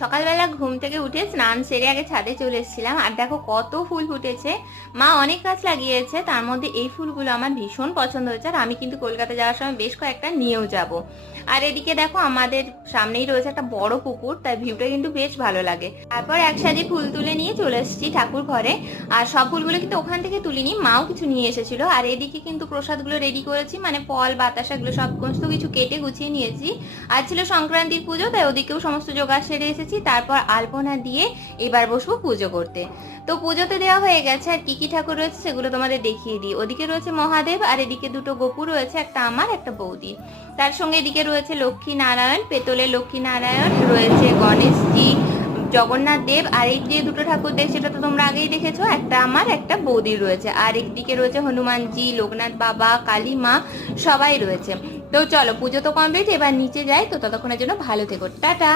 সকালবেলা ঘুম থেকে উঠে স্নান সেরে আগে ছাদে চলে এসেছিলাম, আর দেখো কত ফুল ফুটেছে। মা অনেক গাছ লাগিয়েছে, তার মধ্যে এই ফুলগুলো আমার ভীষণ পছন্দ হয়েছে, আর আমি কিন্তু কলকাতা যাওয়ার সময় বেশ কয়েকটা নিয়েও যাব। আর এদিকে দেখো আমাদের সামনেই রয়েছে একটা বড় পুকুর, তাই ভিউটা কিন্তু বেশ ভালো লাগে। তারপর একসাথে ফুল তুলে নিয়ে চলে এসেছি ঠাকুর ঘরে। আর সব ফুলগুলো কিন্তু ওখান থেকে তুলিনি, মাও কিছু নিয়ে এসেছিল। আর এদিকে কিন্তু প্রসাদগুলো রেডি করেছি, মানে ফল বাতাসাগুলো সমস্ত কিছু কেটে গুছিয়ে নিয়েছি। আজ ছিল সংক্রান্তির পুজো, তাই ওদিকেও সমস্ত জোগাড় সেরে এসেছি। তারপর আলপনা দিয়ে এবার বসবো পুজো করতে। তো পুজোতে দেওয়া হয়ে গেছে, আর কি কি ঠাকুর রয়েছে সেগুলো তোমাদের দেখিয়ে দিই। ওদিকে রয়েছে মহাদেব, আর এদিকে দুটো গোপু রয়েছে, একটা আমার একটা বৌদি। তার সঙ্গে এদিকে রয়েছে লক্ষ্মী নারায়ণ, পেতলের লক্ষ্মী নারায়ণ রয়েছে, গণেশজি, জগন্নাথ দেব। আর এই যে দুটো ঠাকুর দেখছো সেটা তো তোমরা আগেই দেখেছো, একটা আমার একটা বৌদির রয়েছে। আর একদিকে রয়েছে হনুমানজি, লোকনাথ বাবা, কালী মা, সবাই রয়েছে। তো চলো পুজো তো কমপ্লিট, এবার নিচে যাই। তো ততক্ষণের জন্য ভালো থেকো, টাটা।